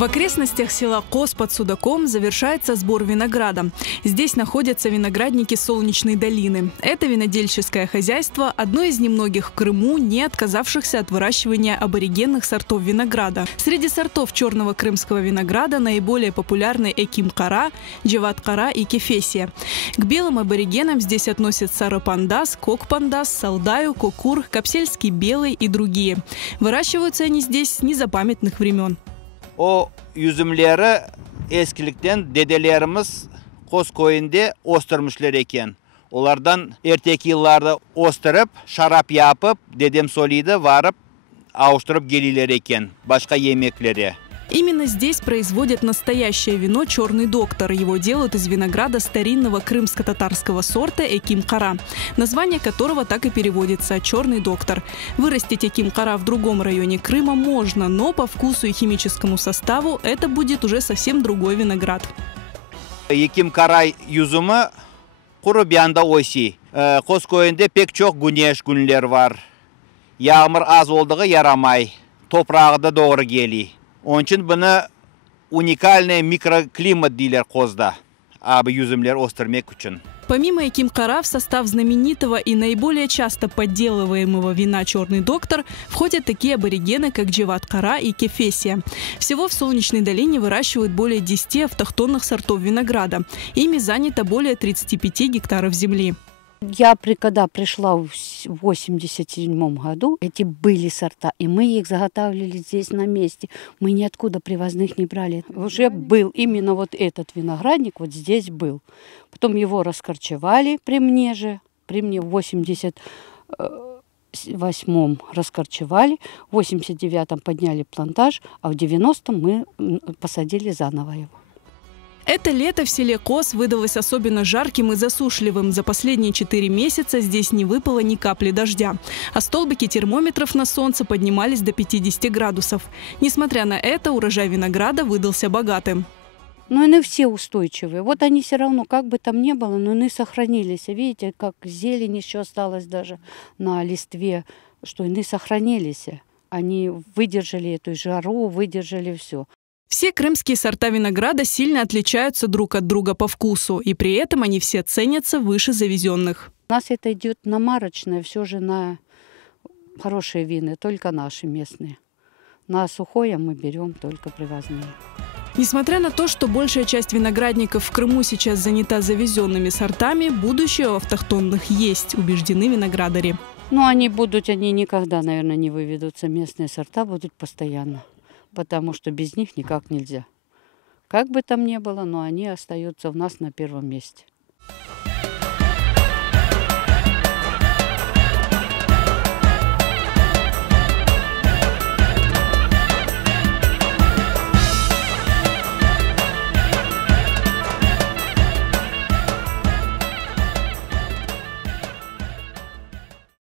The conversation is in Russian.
В окрестностях села Кос под Судаком завершается сбор винограда. Здесь находятся виноградники Солнечной долины. Это винодельческое хозяйство – одно из немногих в Крыму, не отказавшихся от выращивания аборигенных сортов винограда. Среди сортов черного крымского винограда наиболее популярны Эким-Кара, Джеват-Кара и Кефесия. К белым аборигенам здесь относятся Рапандас, Кокпандас, Салдаю, Кокур, Капсельский белый и другие. Выращиваются они здесь с незапамятных времен. O üzümleri eskilikten dedelerimiz Kos koyunda ostırmışlar eken. Onlardan erteki yıllarda ostırıp, şarap yapıp, dedem soliydi varıp, avuşturup geliler eken. Başka yemekleri. Именно здесь производят настоящее вино «Черный доктор». Его делают из винограда старинного крымско-татарского сорта Эким-Кара, название которого так и переводится «Черный доктор». Вырастить Эким-Кара в другом районе Крыма можно, но по вкусу и химическому составу это будет уже совсем другой виноград. Эким-Кара yüzümü kuru bir anda oysi. Kos koyunda pek çok güneş günler var. Yağmur az olduğu yaramay. Toprağı da doğru geliyor. Onun için buna уникальный микроклимат дилер Козда, aby yüzümler ostırmak için. Помимо Эким-Кара в состав знаменитого и наиболее часто подделываемого вина «Черный доктор» входят такие аборигены, как Джеват-Кара и Кефесия. Всего в Солнечной долине выращивают более 10 автохтонных сортов винограда. Ими занято более 35 гектаров земли. Я, когда пришла в 1987 году, эти были сорта, и мы их заготавливали здесь на месте. Мы ниоткуда привозных не брали. Уже был именно вот этот виноградник, вот здесь был. Потом его раскорчевали при мне в 88-м раскорчевали, в 89-м подняли плантаж, а в 90-м мы посадили заново его. Это лето в селе Кос выдалось особенно жарким и засушливым. За последние 4 месяца здесь не выпало ни капли дождя. А столбики термометров на солнце поднимались до 50 градусов. Несмотря на это, урожай винограда выдался богатым. Но они все устойчивые. Вот они все равно, как бы там ни было, но они сохранились. Видите, как зелень еще осталась даже на листве, что они сохранились. Они выдержали эту жару, выдержали все. Все крымские сорта винограда сильно отличаются друг от друга по вкусу, и при этом они все ценятся выше завезенных. У нас это идет на марочное, все же на хорошие вины, только наши местные. На сухое мы берем только привозные. Несмотря на то, что большая часть виноградников в Крыму сейчас занята завезенными сортами, будущее у автохтонных есть, убеждены виноградари. Ну, они никогда, наверное, не выведутся. Местные сорта будут постоянно. Потому что без них никак нельзя. Как бы там ни было, но они остаются у нас на первом месте.